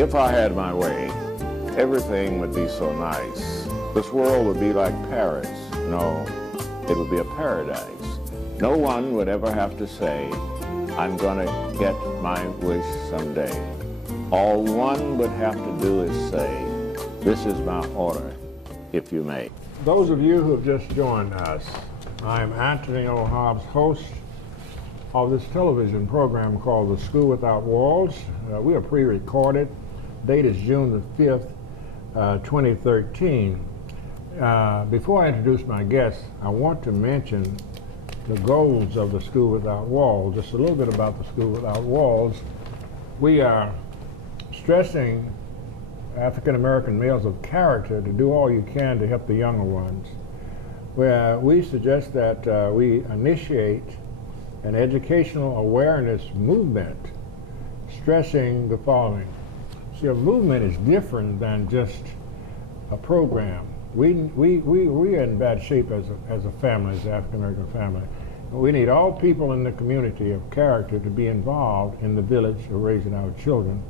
If I had my way, everything would be so nice. This world would be like Paris. No, it would be a paradise. No one would ever have to say, I'm gonna get my wish someday. All one would have to do is say, this is my order, if you may. Those of you who have just joined us, I'm Antonial Hobbs, host of this television program called The School Without Walls. We are pre-recorded. Date is June the 5th, 2013. Before I introduce my guests, I want to mention the goals of the School Without Walls. Just a little bit about the School Without Walls. We are stressing African American males of character to do all you can to help the younger ones. Where we suggest that we initiate an educational awareness movement stressing the following. See, a movement is different than just a program. We are in bad shape as a family, as an African American family. We need all people in the community of character to be involved in the village of raising our children.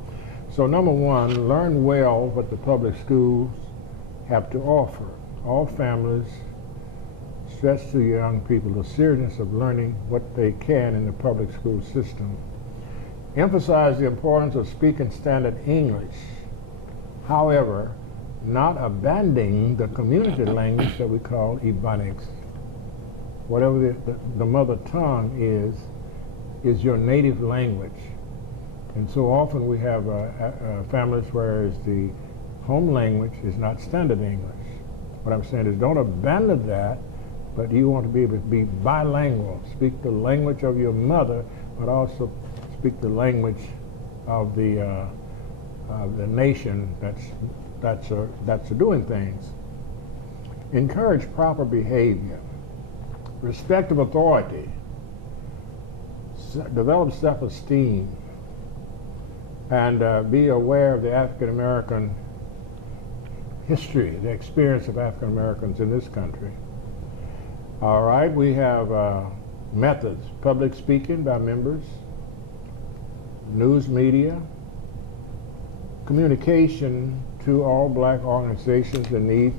So number one, learn well what the public schools have to offer. All families stress to young people the seriousness of learning what they can in the public school system. Emphasize the importance of speaking standard English. However, not abandoning the community language that we call Ebonics. Whatever the mother tongue is your native language. And so often we have families where the home language is not standard English. What I'm saying is don't abandon that, but you want to be able to be bilingual, speak the language of your mother, but also speak the language of the nation that's doing things. Encourage proper behavior, respect of authority, develop self-esteem, and be aware of the African American history, the experience of African Americans in this country. All right, we have methods: public speaking by members, news media, communication to all black organizations in need.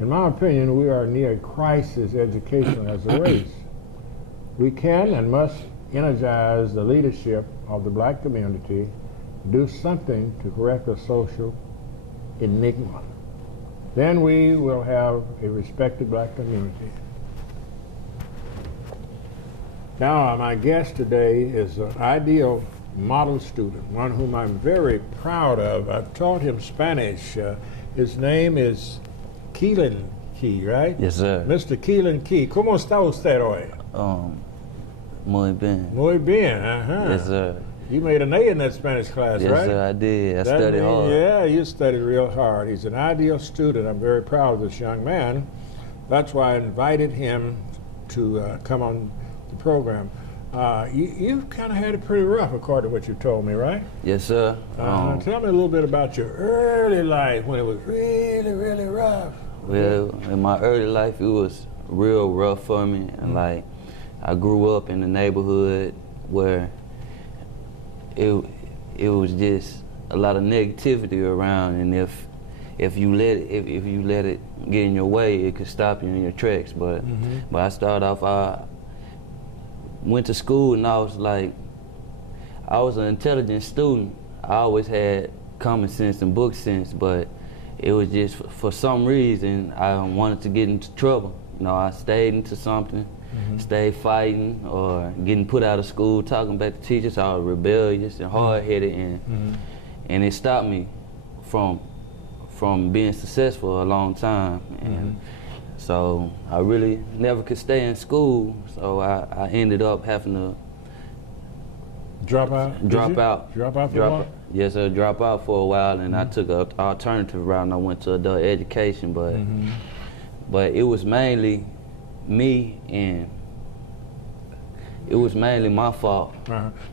In my opinion, we are near a crisis education as a race. We can and must energize the leadership of the black community, do something to correct the social enigma. Then we will have a respected black community. Now, my guest today is an ideal model student, one whom I'm very proud of. I've taught him Spanish. His name is Kelin Key, right? Yes, sir. Mr. Kelin Key. ¿Cómo está usted hoy? Muy bien. Muy bien, uh-huh. Yes, sir. You made an A in that Spanish class, Yes, right? Yes, sir, I did. I studied hard. Yeah, you studied real hard. He's an ideal student. I'm very proud of this young man. That's why I invited him to come on the program. You've kind of had it pretty rough, according to what you told me, right? Yes, sir. Tell me a little bit about your early life when it was really, really rough. Well, in my early life, it was real rough for me. And like, I grew up in a neighborhood where it was just a lot of negativity around, and if you let it get in your way, it could stop you in your tracks. But I started off. I went to school, and I was an intelligent student. I always had common sense and book sense, but it was just for some reason I wanted to get into trouble. You know, I stayed into something. Stayed fighting or getting put out of school, talking back to teachers. I was rebellious and hard-headed, and it stopped me from being successful a long time. And so I really never could stay in school, so I ended up having to drop out. Drop out for a while? Yes, sir, drop out for a while, and I took an alternative route, and I went to adult education, but it was mainly me, and it was mainly my fault.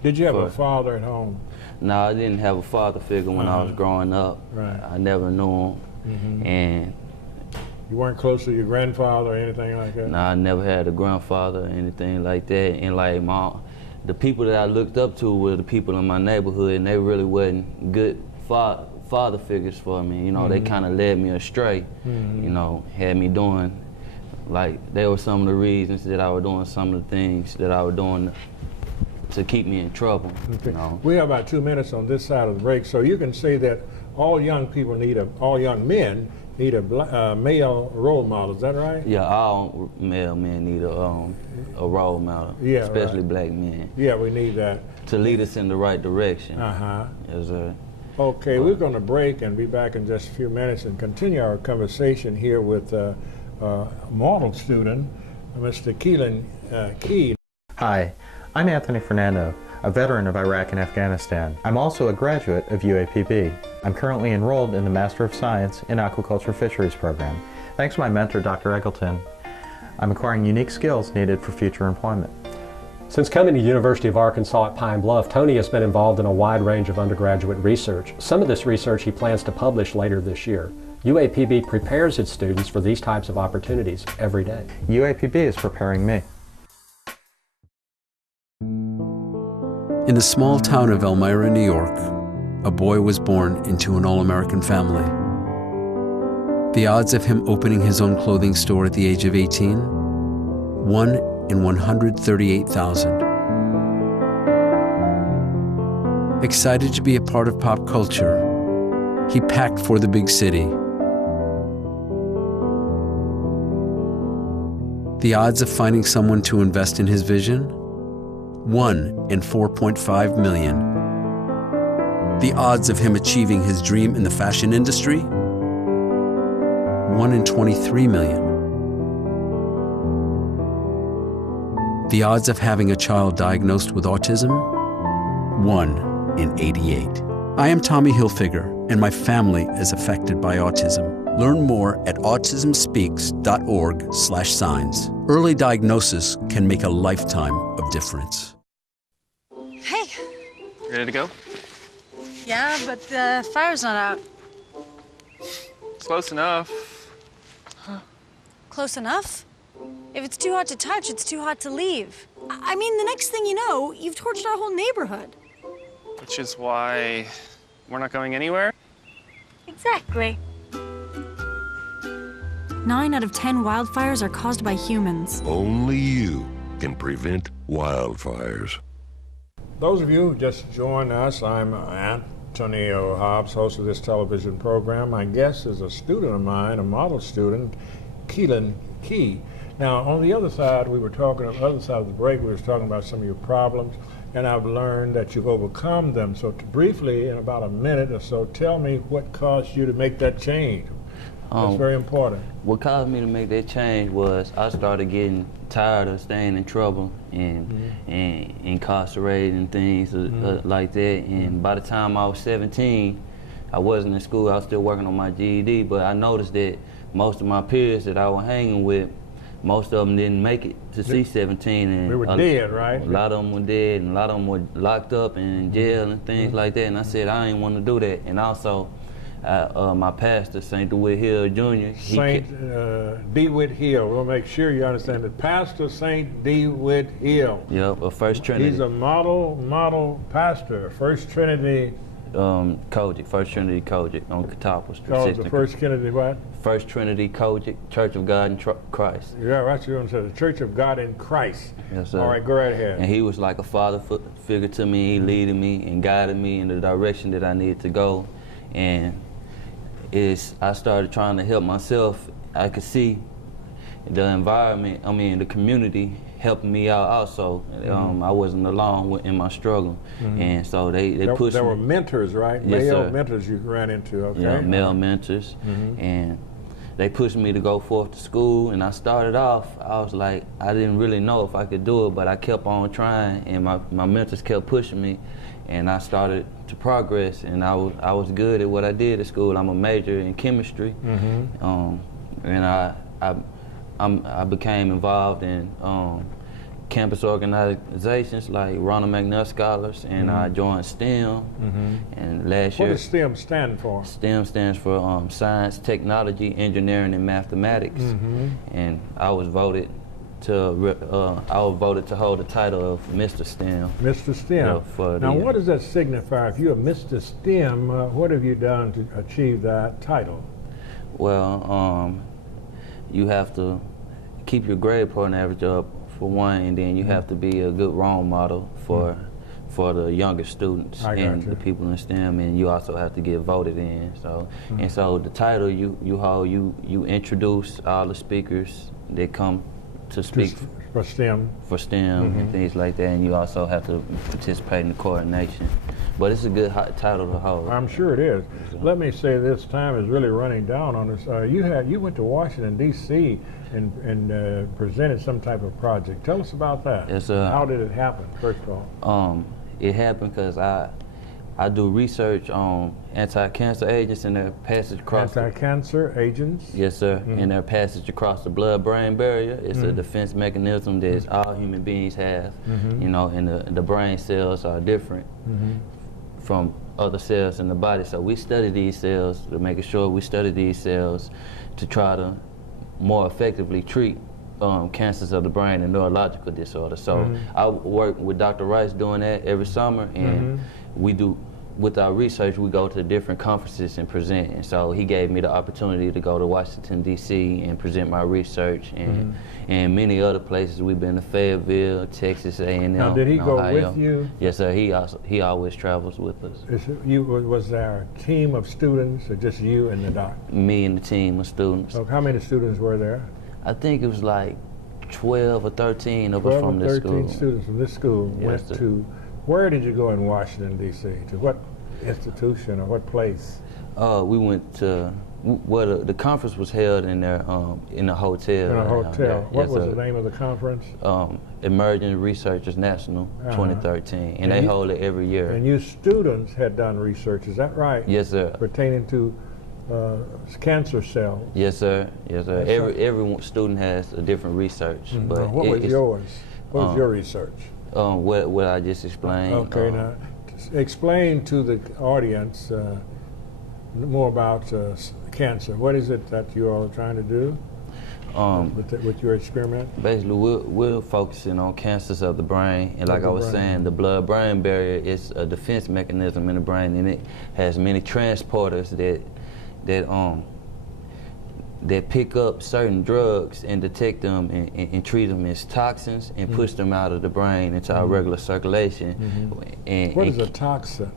Did you have a father at home? No, I didn't have a father figure when I was growing up. Right. I never knew him. And you weren't close to your grandfather or anything like that? No, I never had a grandfather or anything like that. And like the people that I looked up to were the people in my neighborhood, and they really wasn't good father figures for me. You know, they kind of led me astray. You know, had me doing, like, they were some of the reasons that I was doing some of the things that I was doing to keep me in trouble. Okay. You know? We have about 2 minutes on this side of the break, so you can say that all young men need a male role model. Is that right? Yeah, all male men need a role model, Yeah, especially right. black men, Yeah, we need that. to lead us in the right direction. Yes, sir. Okay, we're going to break and be back in just a few minutes and continue our conversation here with model student, Mr. Kelin Key. Hi, I'm Anthony Fernando, a veteran of Iraq and Afghanistan. I'm also a graduate of UAPB. I'm currently enrolled in the Master of Science in Aquaculture Fisheries program. Thanks to my mentor, Dr. Eggleton, I'm acquiring unique skills needed for future employment. Since coming to the University of Arkansas at Pine Bluff, Tony has been involved in a wide range of undergraduate research. Some of this research he plans to publish later this year. UAPB prepares its students for these types of opportunities every day. UAPB is preparing me. In the small town of Elmira, New York, a boy was born into an all-American family. The odds of him opening his own clothing store at the age of 18? 1 in 138,000. Excited to be a part of pop culture, he packed for the big city. The odds of finding someone to invest in his vision? 1 in 4.5 million. The odds of him achieving his dream in the fashion industry? 1 in 23 million. The odds of having a child diagnosed with autism? 1 in 88. I am Tommy Hilfiger, and my family is affected by autism. Learn more at autismspeaks.org/signs. Early diagnosis can make a lifetime of difference. Hey. Ready to go? Yeah, but the fire's not out. Close enough. Close enough? If it's too hot to touch, it's too hot to leave. I mean, the next thing you know, you've torched our whole neighborhood. Which is why we're not going anywhere? Exactly. 9 out of 10 wildfires are caused by humans. Only you can prevent wildfires. Those of you who just joined us, I'm Antonial Hobbs, host of this television program. My guest is a student of mine, a model student, Kelin Key. Now, on the other side, on the other side of the break, we were talking about some of your problems, and I've learned that you've overcome them. So briefly, in about a minute or so, tell me what caused you to make that change. That's very important. What caused me to make that change was I started getting tired of staying in trouble and incarcerated and things like that. And by the time I was 17, I wasn't in school. I was still working on my GED, but I noticed that most of my peers that I was hanging with, most of them didn't make it to C-17. And they were dead, right? A lot of them were dead, and a lot of them were locked up and in jail and things like that. And I said, I ain't want to do that. And also, my pastor, St. DeWitt Hill Jr. St. DeWitt Hill. We'll make sure you understand that. Pastor St. DeWitt Hill. Yep, a First Trinity. He's a model pastor, First Trinity. Kojic, First Trinity Kojic on Catawba Street. Called the First Trinity what? First Trinity Kojic, Church of God in Christ. Yeah, right. You're going to say the Church of God in Christ. Yes, sir. All right, go right ahead. And he was like a father figure to me. He leaded me and guided me in the direction that I needed to go. And I started trying to help myself. I could see the environment, the community helping me out also. I wasn't alone in my struggle. And so they pushed me. There were mentors, right? Yes, male sir. mentors you ran into, okay? Yeah, male mentors. And they pushed me to go forth to school, and I started off, I was like, I didn't really know if I could do it, but I kept on trying, and my mentors kept pushing me, and I started to progress, and I was good at what I did at school. I'm a major in chemistry, and I became involved in campus organizations like Ronald McNutt Scholars, and I joined STEM. And last year, what does STEM stand for? STEM stands for Science, Technology, Engineering, and Mathematics. And I was voted I was voted to hold the title of Mr. STEM. Mr. STEM. Now, what does that signify? If you're Mr. STEM, what have you done to achieve that title? Well, you have to keep your grade point average up for one, and then you have to be a good role model for the younger students and the people in STEM, and you also have to get voted in. So and so the title you hold, you introduce all the speakers that come to speak for STEM and things like that, and you also have to participate in the coordination. But it's a good title to hold. I'm sure it is. Let me say this time is really running down on us. You went to Washington D.C. and presented some type of project. Tell us about that. Yes, how did it happen? First of all, it happened because I do research on anti-cancer agents and their passage across anti-cancer agents. Yes, sir. And their passage across the blood-brain barrier. It's a defense mechanism that all human beings have. You know, and the brain cells are different from other cells in the body. So we study these cells to make sure we study these cells to try to more effectively treat cancers of the brain and neurological disorders. So I work with Dr. Rice doing that every summer, and we do, with our research, we go to different conferences and present. And so he gave me the opportunity to go to Washington, D.C. and present my research, and many other places. We've been to Fayetteville, Texas A&M. Now, did he go Ohio. with you? Yes, sir. He always travels with us. Was there a team of students, or just you and the doctor? Me and the team of students. So how many students were there? I think it was like 12 or 13 of us from this school. 13 students from this school went to, where did you go in Washington, D.C.? To what institution or what place? We went to, well, the conference was held in their, in a hotel. In a hotel. What was sir. the name of the conference? Emerging Researchers National 2013, and they hold it every year. And you students had done research, is that right? Yes, sir. Pertaining to cancer cells. Yes, sir. Yes, sir. Every student has a different research. But what was yours? What was your research? What I just explained. Okay, now explain to the audience more about cancer. What is it that you all are trying to do with your experiment? Basically, we're focusing on cancers of the brain, and like I was saying, the blood-brain barrier is a defense mechanism in the brain, and it has many transporters that pick up certain drugs and detect them and treat them as toxins and push them out of the brain into our regular circulation. What is a toxin?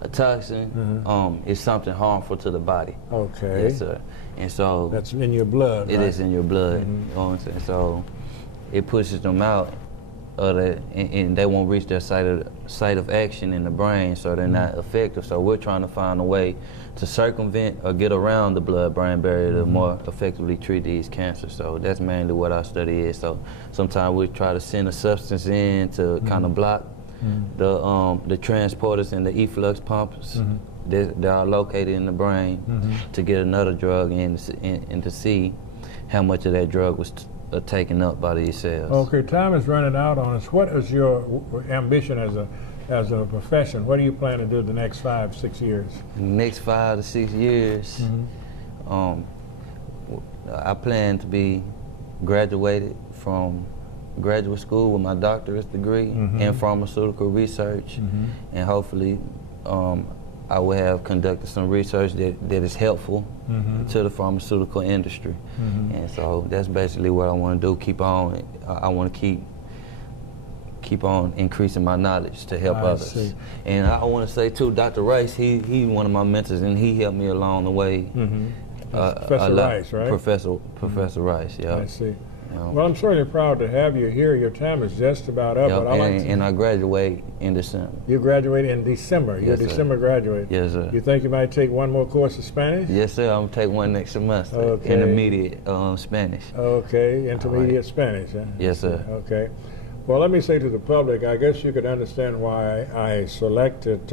A toxin is something harmful to the body. Okay. Yes, sir. And so that's in your blood. It right? is in your blood. You know what I'm saying? So it pushes them out and they won't reach their site of action in the brain, so they're not effective. So we're trying to find a way to circumvent or get around the blood-brain barrier to more effectively treat these cancers. So that's mainly what our study is. So sometimes we try to send a substance in to kind of block the transporters and the efflux pumps that are located in the brain to get another drug in and to see how much of that drug was taken up by these cells. Okay, time is running out on us. What is your ambition as a profession? What do you plan to do the next 5-6 years? Next 5 to 6 years, I plan to be graduated from graduate school with my doctorate degree in pharmaceutical research, and hopefully I will have conducted some research that is helpful to the pharmaceutical industry. And so that's basically what I want to do. I want to keep on increasing my knowledge to help others. See. And I want to say too, Dr. Rice, he one of my mentors, and he helped me along the way. Professor Rice, right? Professor Rice, yeah. I see. Well, I'm certainly proud to have you here. Your time is just about up. But and I graduate in December. You graduate in December. You're a December graduate. Yes, sir. You think you might take one more course of Spanish? Yes, sir. I'm going to take one next semester. Okay. Intermediate Spanish. Okay, intermediate Spanish, huh? Yes, sir. Okay. Well, let me say to the public, I guess you could understand why I selected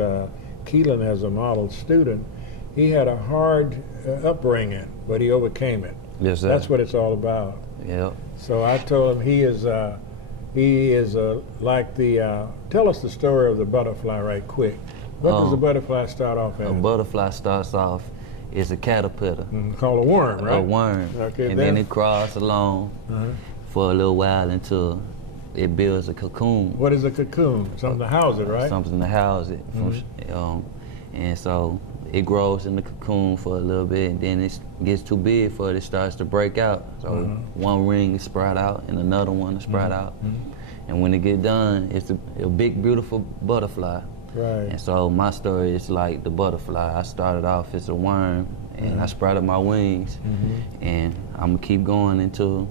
Kelin as a model student. He had a hard upbringing, but he overcame it. Yes, sir. That's what it's all about. Yep. So I told him he is like the. Tell us the story of the butterfly right quick. What does the butterfly start off as? A butterfly starts off as a caterpillar. Called a worm, right? A worm. Okay. And then it crawls along for a little while until it builds a cocoon. What is a cocoon? Something to house it, right? Something to house it. And so it grows in the cocoon for a little bit, and then it gets too big for it. It starts to break out. So one ring is sprout out, and another one is sprout out. And when it get done, it's a big, beautiful butterfly. Right. And so my story is like the butterfly. I started off as a worm, and I sprouted my wings, and I'm gonna keep going until.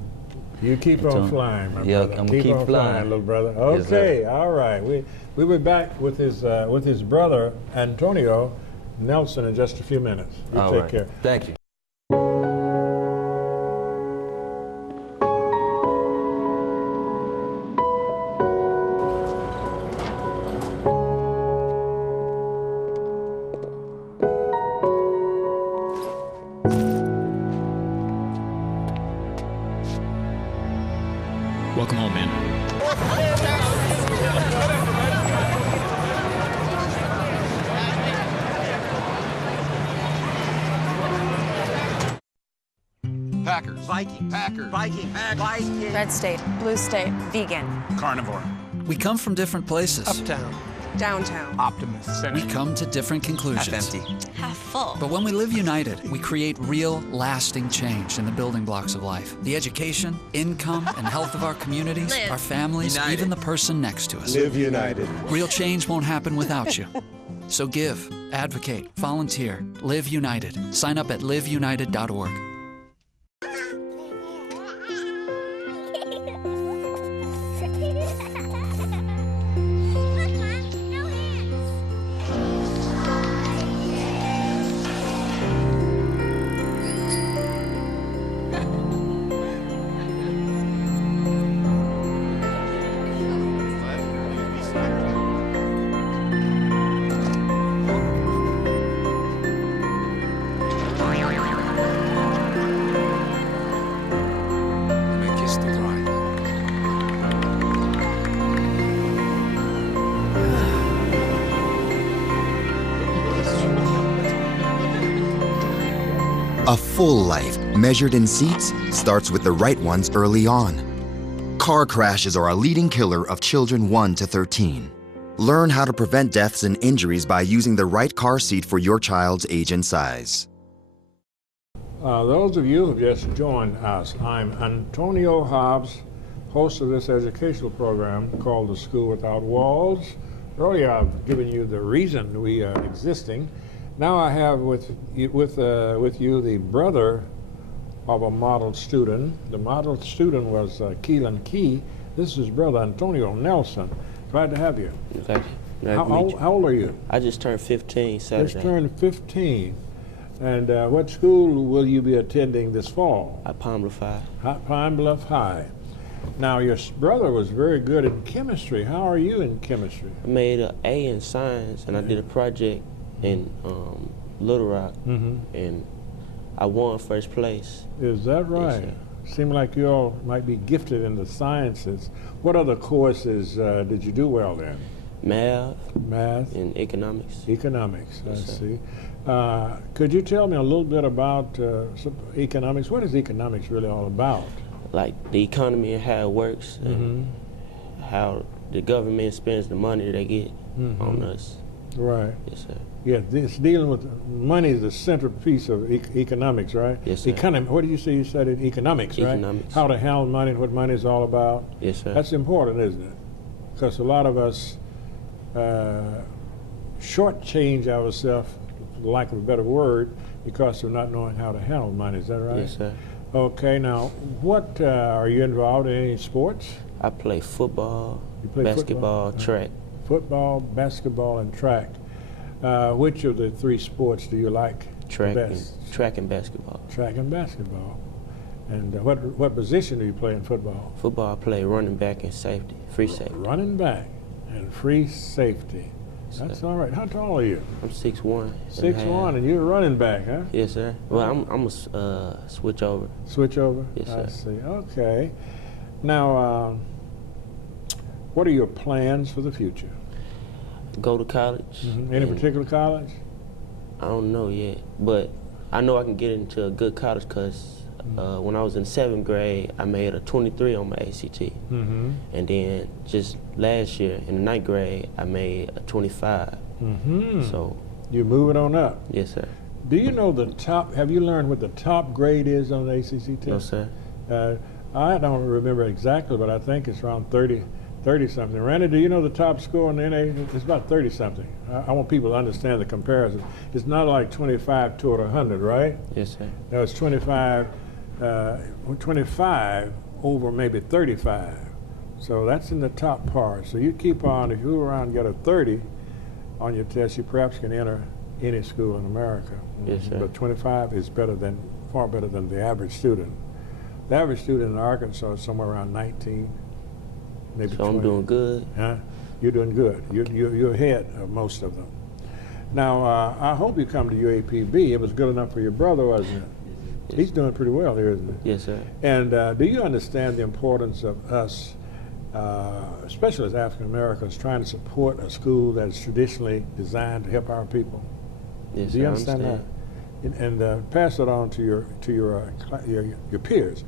You keep on flying, my brother. I'm gonna keep on flying, little brother. Yes, Okay, all right. We'll be back with his brother Antonio Nelson in just a few minutes. You All take right. care. Thank you. Welcome home, man. Packers. Viking. Packers. Viking. Viking. Red state, blue state, vegan. Carnivore. We come from different places. Uptown. Downtown. Optimist. We come to different conclusions. Half empty. Half full. But when we live united, we create real, lasting change in the building blocks of life. The education, income, and health of our communities, our families, United. even the person next to us. Live united. Real change won't happen without you. So give, advocate, volunteer, live united. Sign up at liveunited.org. A full life, measured in seats, starts with the right ones early on. Car crashes are a leading killer of children 1 to 13. Learn how to prevent deaths and injuries by using the right car seat for your child's age and size. Those of you who just joined us, I'm Antonio Hobbs, host of this educational program called The School Without Walls. Earlier I've given you the reason we are existing. Now I have with you the brother of a model student. The model student was Kelin Key. This is his brother Antonio Nelson. Glad to have you. Thank you. How old are you? I just turned 15 Saturday. Just turned 15. And what school will you be attending this fall? At Pine Bluff High. Pine Bluff High. Now your brother was very good in chemistry. How are you in chemistry? I made an A in science, and I did a project in Little Rock, and I won first place. Is that right? Yes, Seemed like you all might be gifted in the sciences. What other courses did you do well in? Math. Math. And economics. Economics, Yes, I sir. see. Could you tell me a little bit about economics? What is economics really all about? Like the economy and how it works, and how the government spends the money they get on us. Right. Yes, sir. Yeah, this dealing with money is the centerpiece of economics, right? Yes, sir. What did you say you studied? Economics, right? Economics. How to handle money, what money is all about. Yes, sir. That's important, isn't it? Because a lot of us shortchange ourselves, for lack of a better word, because of not knowing how to handle money. Is that right? Yes, sir. Okay, now, what are you involved in any sports? I play football, You play basketball, track. Football, basketball, and track. Which of the three sports do you like Track the and, best? track and basketball. Track and basketball. And what position do you play in football? Football, I play running back and safety, free safety. Running back and free safety. That's all right. How tall are you? I'm 6'1". 6'1", and you're a running back, huh? Yes, sir. Well, I'm a switch over. Switch over? Yes, sir. I see. Okay. Now, what are your plans for the future? Go to college. Any particular college? I don't know yet, but I know I can get into a good college because When I was in 7th grade, I made a 23 on my ACT. And then just last year, in the 9th grade, I made a 25. So you're moving on up. Yes, sir. Do you know the top, have you learned what the top grade is on the ACT test? No, sir. I don't remember exactly, but I think it's around 30-something. Randy, do you know the top score in the NA? It's about 30-something. I want people to understand the comparison. It's not like 25 toward 100, right? Yes, sir. No, it's 25 over maybe 35. So that's in the top part. So you keep on, if you go around and get a 30 on your test, you perhaps can enter any school in America. Yes, sir. But 25 is far better than the average student. The average student in Arkansas is somewhere around 19, maybe 20. So I'm doing good. Huh? You're doing good. You're ahead of most of them. Now, I hope you come to UAPB. It was good enough for your brother, wasn't it? Yes. He's doing pretty well here, isn't he? Yes, sir. And do you understand the importance of us, especially as African Americans, trying to support a school that is traditionally designed to help our people? Yes, do you sir, understand that? And pass it on to your peers.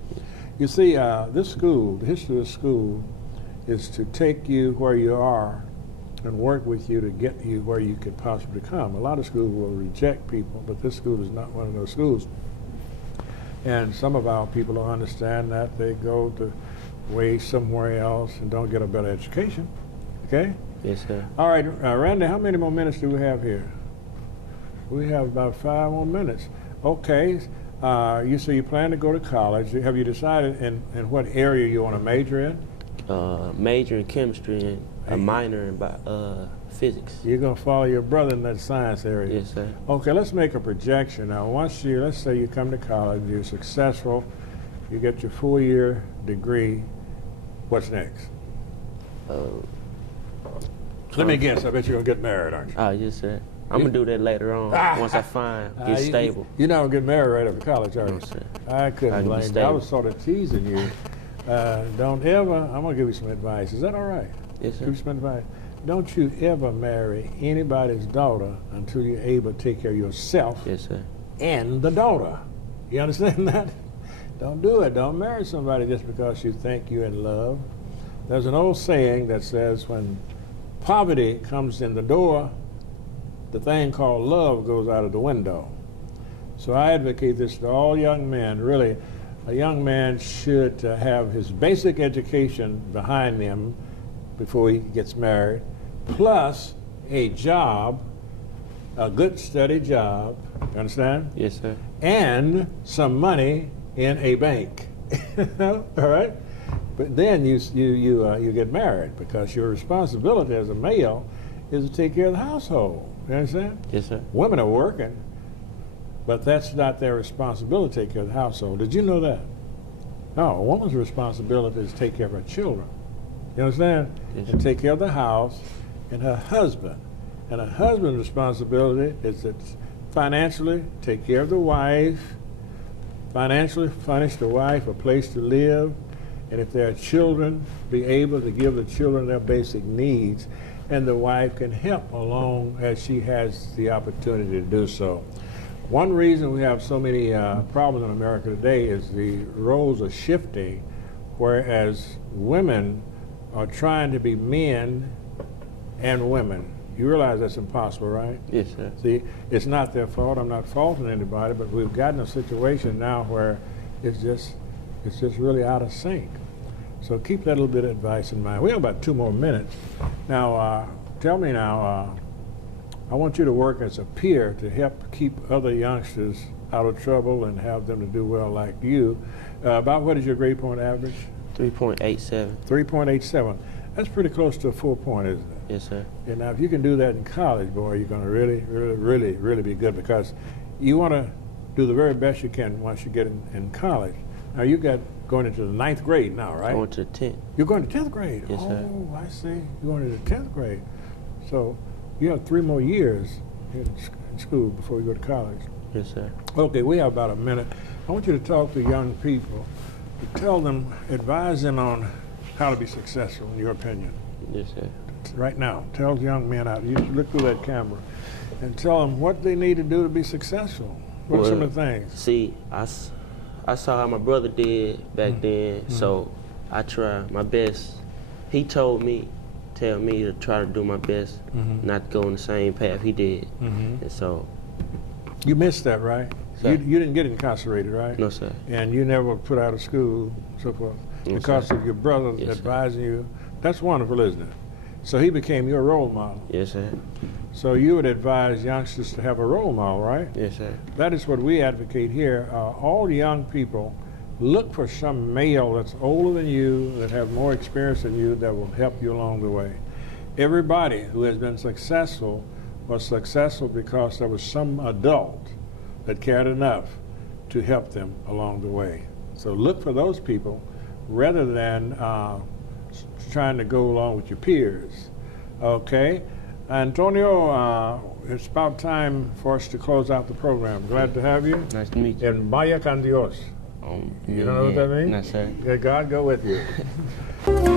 You see, this school, the history of this school, is to take you where you are and work with you to get you where you could possibly come. A lot of schools will reject people, but this school is not one of those schools. And some of our people don't understand that. They go to way somewhere else and don't get a better education. Okay? Yes, sir. All right, Randy, how many more minutes do we have here? We have about 5 more minutes. Okay. You say you plan to go to college. Have you decided in what area you want to major in? Major in chemistry and a minor in physics. You're going to follow your brother in that science area? Yes, sir. Okay, let's make a projection now. Once let's say you come to college, you're successful, you get your 4-year degree, what's next? Let me guess, I bet you're going to get married, aren't you? Oh, yes, sir. I'm going to do that later on, once I get stable. You're not going to get married right after college, are you? No, sir. I couldn't blame you. I was sort of teasing you. Don't ever, I'm going to give you some advice. Is that all right? Yes, sir. Give you some advice. Don't you ever marry anybody's daughter until you're able to take care of yourself. Yes, sir. And the daughter. You understand that? Don't do it. Don't marry somebody just because you think you're in love. There's an old saying that says when poverty comes in the door, the thing called love goes out of the window. So I advocate this to all young men. Really, a young man should have his basic education behind him before he gets married, plus a job, a good steady job, you understand? Yes, sir. And some money in a bank, all right? But then you get married because your responsibility as a male is to take care of the household. You understand? Yes, sir. Women are working, but that's not their responsibility to take care of the household. Did you know that? No, a woman's responsibility is to take care of her children. You understand? Yes, and take care of the house and her husband. And a husband's responsibility is to financially take care of the wife, financially furnish the wife a place to live, and if there are children, be able to give the children their basic needs, and the wife can help along as she has the opportunity to do so. One reason we have so many problems in America today is the roles are shifting, whereas women are trying to be men and women. You realize that's impossible, right? Yes, sir. See, it's not their fault. I'm not faulting anybody, but we've gotten a situation now where it's just really out of sync. So keep that little bit of advice in mind. We have about 2 more minutes. Now, tell me now, I want you to work as a peer to help keep other youngsters out of trouble and have them to do well like you. About what is your grade point average? 3.87. 3.87. That's pretty close to a 4 point, isn't it? Yes, sir. And now if you can do that in college, boy, you're going to really be good, because you want to do the very best you can once you get in college. Now you got going into the 9th grade now, right? Going to 10th. You're going to 10th grade? Yes, sir. Oh, I see. You're going to the 10th grade. So you have 3 more years in school before you go to college. Yes, sir. Okay, we have about a minute. I want you to talk to young people, to tell them, advise them on how to be successful, in your opinion. Yes, sir. Right now, tell young men out. You look through that camera and tell them what they need to do to be successful. What are some of the things? See, I saw how my brother did back then, so I tried my best. He tell me to try to do my best, not go on the same path he did. And so. You missed that, right? You didn't get incarcerated, right? No, sir. And you never put out of school, so forth, because of your brother advising you. That's wonderful, isn't it? So he became your role model. Yes, sir. So you would advise youngsters to have a role model, right? Yes, sir. That is what we advocate here. All young people, look for some male that's older than you, that have more experience than you, that will help you along the way. Everybody who has been successful was successful because there was some adult that cared enough to help them along the way. So look for those people rather than trying to go along with your peers. Okay? Antonio, it's about time for us to close out the program. Glad to have you. Nice to meet you. And vaya con Dios. You don't know what that means? No, sir. God go with you.